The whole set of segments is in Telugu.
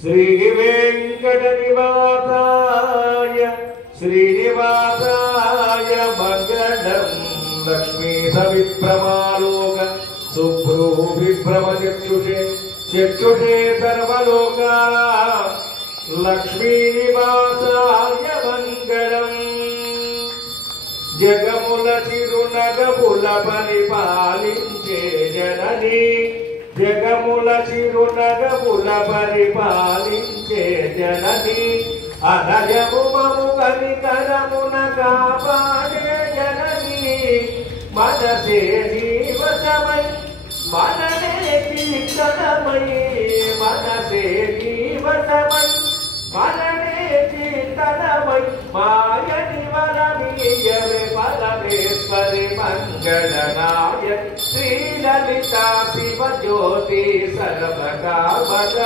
శ్రీ వెంకటనివాసాయ శ్రీనివాసాయ మంగళం లక్ష్మీ సవిభ్రమాలోక శుభ్రో విభ్రమ చక్షుషే సర్వలోకా లక్ష్మీ నివాసాయ మంగళం జగముల చిరునగముల పరిపాలించే జనని జగముల చిరునగముల పరిపాలించే జనని అనయము మము కనికరమున కాపాడే జనని మనసే జీవసమై మననే కీర్తనమై మనసే జీవసమై మననే కీర్తనమై మాయని వరమీయవే పరమేశ్వరి మంగళనాయ శ్రీలలిత శివ జ్యోతి సర్వకామద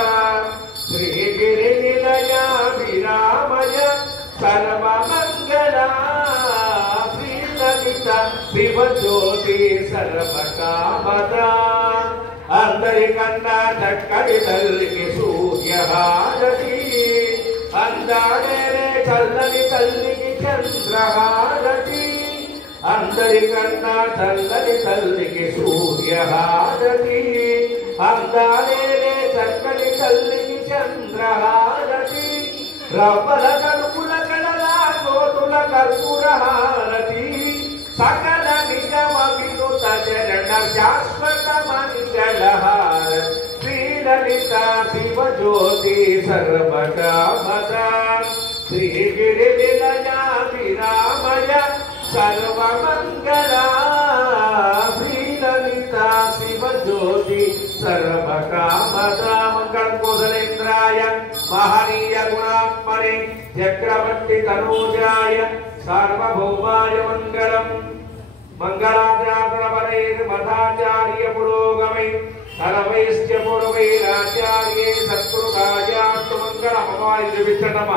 శ్రీగిరి నిలయ విరామయ సర్వమంగళ శ్రీలలిత శివ జ్యోతి సర్వకామద అందరికన్నా చక్కని తల్లికి సూర్యహారతి అందాడే చల్లని తల్లికి చంద్రహారతి అందరికన్నా చల్లని తల్లికి సూర్యహారతి అందాడే చక్కని తల్లికి చంద్రహారతి రవ్వల కడుపుల కడలా కోతుల కర్పూరహారతి సకల నిజమ వినుత చరణ శాశ్వత మంగళహారతి శ్రీలలిత శివ జ్యోతి సర్వకామద శ్రీగిరి నిలయ విరామయ సర్వమంగళ శ్రీలలిత శివ జ్యోతి సర్వకామద మంగళం కోసలేంద్రాయ మహనీయ గుణాత్మనే చక్రవర్తి తనూజాయ సార్వభౌమాయ మంగళం మంగళాచార్య మతాచార్య పురోగమై సర్వైశ్చ పూర్వైరాచార్యే సత్కృతాయాస్తు మంగళమమాయ విచ్చటమ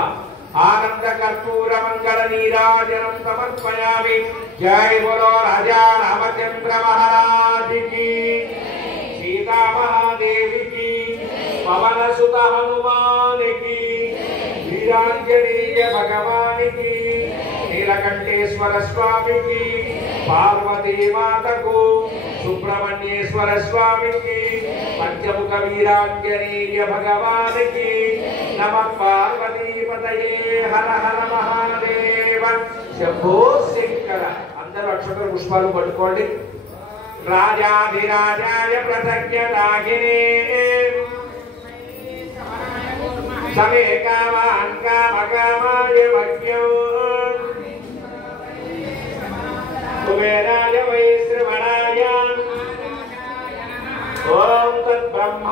ఆనంద కర్పూర మంగళ నీరాజనం సమర్పయామి జై బోలో రాజా రామచంద్ర మహారాజ్ కి సీతా మహాదేవి కి పవన సుత హనుమాన్ కి వీరాంజనేయ భగవాన్ కి నీలకంఠేశ్వర స్వామి కి పార్వతీ మాతకు సుబ్రహ్మణ్యేశ్వర స్వామికి పంచముఖ వీరాంజనేయ భగవానికి నమ పార్వతీపతయే హర హర మహాదేవ శంభో శంకర అందరూ అక్షతల పుష్పాలు పట్టుకోండి రాజాధిరాజాయ ప్రసజ్ఞతాగినే సమే కామాన్ కామకామాయ మధ్యో కుబేరాయ వై శ్రవణాయ ఓం తత్ బ్రహ్మ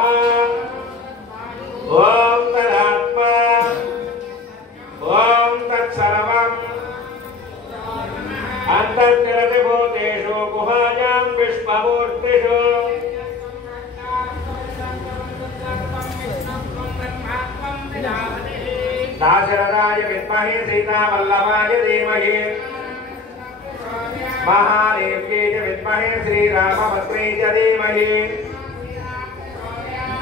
ఓం తదాత్మ ఓం తత్ సర్వం అంతర్జలతి భూతేషు గుహాయాం విశ్వమూర్తిషు దాశరథాయ విద్మహే సీతావల్లభాయ ధీమహి महादेव्यै च विद्महे श्रीरामभद्रै च धीमहि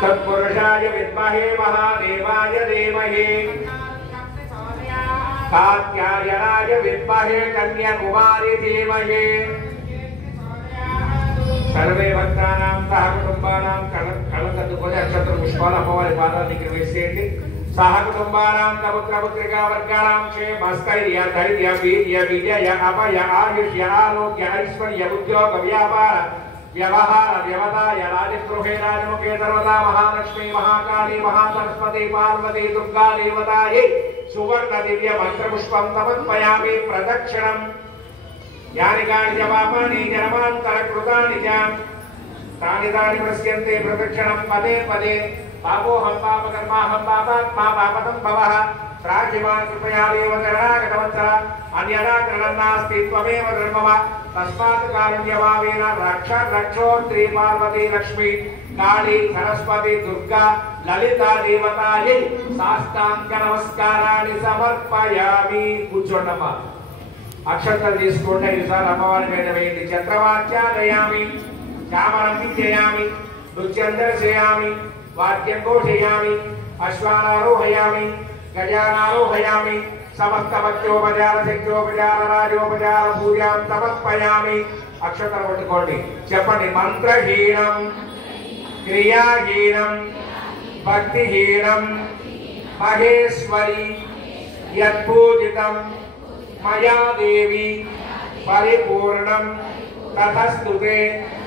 तत्पुरुषाय विद्महे महादेवाय धीमहि कात्यायनाय विद्महे कन्याकुमारी धीमहि सर्वे भक्तानां सह कुटुंबानां कलकत्तुकोले अक्षत्र पुष्पाल अम्मवारी पादाనికి వేసేయండి सह कुटुंबानां पुत्रपुत्रिका वर्गाणां क्षेमस्थैर्य धैर्य वीर्य विजय अभय आयुष्य आरोग्य ऐश्वर्य उद्योग व्यापार व्यवहार व्यवदाय राजगृहे राजमुखे सर्वदा महालक्ष्मी महाकाली महासरस्वती पार्वती दुर्गा देवतायै सुवर्ण दिव्य मंत्रपुष्पं समर्पयामि प्रदक्षिणं यानि कानि च पापानि जन्मान्तर कृतानि च तानि तानि पश्यन्ते प्रदक्षिणं पदे पदे पापोहं पापकर्माहं पापात्मा पापतं भवः प्राचिमान् कृपया देव शरणागतवत्सल अन्यथा शरणन्नास्ति त्वमेव धर्मः तस्मात् कारुण्यभावेन रक्ष रक्षोत्री पार्वती लक्ष्मी काली सरस्वती दुर्गा ललिता देवतायै साष्टांग नमस्काराणि समर्पयामि కూర్చోండమ్మా అక్షంతలు తీసుకోండి ఈసారి అమ్మవారి మీద వేయండి చక్రవాచ్యాదయామి చామరం విద్యయామి नृत्यन्दर्शयामि वाद्यं घोषयामि अश्वानारोहयामि गजानारोहयामि समस्त भक्त्योपचार शक्त्योपचार राजोपचार पूजां समर्पयामि अक्षतल पट्टुकोंडि चेप्पंడి मंत्रहीनं क्रियाहीनं भक्तिहीनं महेश्वरी यत्पूजितं मया देवी परिपूर्णं तथस्तुते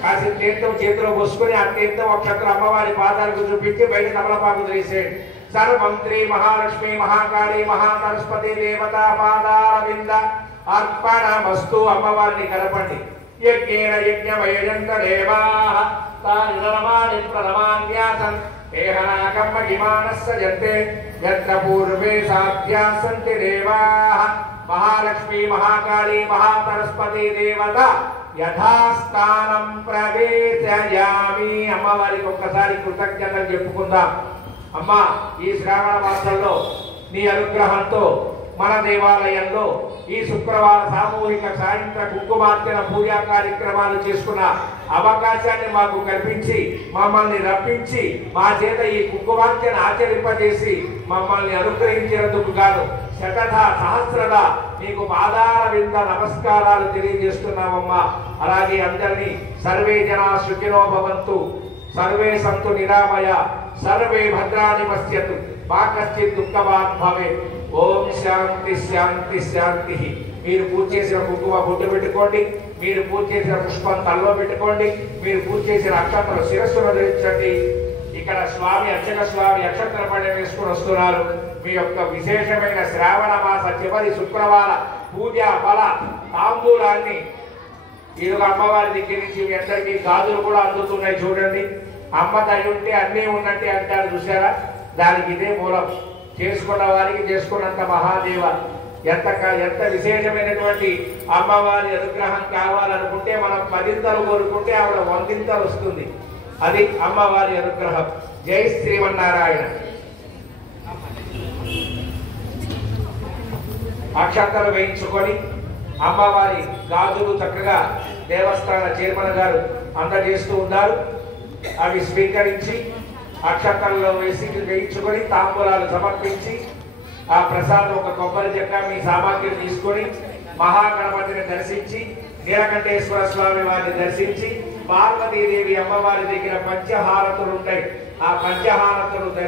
कासी तीर्थం చేతిలో పోసుకొని ఆ తీర్థం అక్షతలు అమ్మవారి పాదాలకు చూపించి బయట తమలపాకు తీసేయండి सर्वमंत्री महालक्ष्मी महाकाली महासरस्वती देवता पादारविंद अर्पणमस्तु अम्मवारिनि कलपंडि यज्ञेन यज्ञमयजन्त देवाः तानि धर्माणि प्रथमान्यासन् एहनाकं महिमानस्य जन्ते यत्र पूर्वे साध्याः सन्ति देवाः महालक्ष्मी महाकाली महासरस्वती देवता यथास्थानं प्रवेशयामि अम्मवारिकि ఒక్కసారి కృతజ్ఞతలు చెప్పుకుందాం అమ్మా ఈ శ్రావణ మాసంలో నీ అనుగ్రహంతో మన దేవాలయంలో ఈ శుక్రవారం సామూహిక సాయంత్ర కుంకుమార్చన పూజా కార్యక్రమాలు చేసుకున్న అవకాశాన్ని మాకు కల్పించి మమ్మల్ని రప్పించి మా చేత ఈ కుంకుమార్చన ఆచరింపజేసి మమ్మల్ని అనుగ్రహించినందుకు గాను శతధ సహస్రద మీకు పాదార వింద నమస్కారాలు తెలియజేస్తున్నామమ్మా అలాగే అందరినీ సర్వే జనా సుఖినో భవంతు सर्वे संतु निरामय सर्वे भद्राणि पश्यन्तु मा कश्चित् दुःखभाग् भवेत् ओम शांति शांति शांति మీరు పూజ చేసిన కుంకుమ బొట్టు పెట్టుకోండి మీరు పూజ చేసిన పుష్పం తల్లో పెట్టుకోండి మీరు పూజ చేసిన అక్షతలు శిరస్సులో ధరించండి ఇక్కడ స్వామి అర్చక స్వామి అక్షతల పడె వేసుకొని వస్తున్నారు మీ యొక్క విశేషమైన శ్రావణ మాస చివరి శుక్రవార పూజా ఫల తాంబూలాన్ని ఈరోజు అమ్మవారి దగ్గర నుంచి మీ అందరికీ గాజులు కూడా అందుతున్నాయి చూడండి అమ్మ దయ ఉంటే అన్నీ ఉన్నట్టే అంటారు చూసారా దానికి ఇదే మూలం చేసుకున్న వారికి చేసుకున్నంత మహాదేవ ఎంత విశేషమైనటువంటి అమ్మవారి అనుగ్రహం కావాలనుకుంటే మనం 10 కోరుకుంటే ఆవిడ 100 వస్తుంది అది అమ్మవారి అనుగ్రహం జై శ్రీమన్నారాయణ అక్షతలు వేయించుకొని అమ్మవారి గాజులు చక్కగా దేవస్థాన చైర్మన్ గారు అందజేస్తూ ఉన్నారు అవి స్వీకరించి అక్షతల్లో వేసి వేయించుకొని తాంబూలాలు సమర్పించి ఆ ప్రసాదం ఒక కొబ్బరి చెక్క మీ సామాగ్రి తీసుకొని మహాగణపతిని దర్శించి నీలకంఠేశ్వర స్వామి వారిని దర్శించి పార్వతీదేవి అమ్మవారి దగ్గర పంచహారతులు ఉంటాయి ఆ పంచహారతులు దర్శించి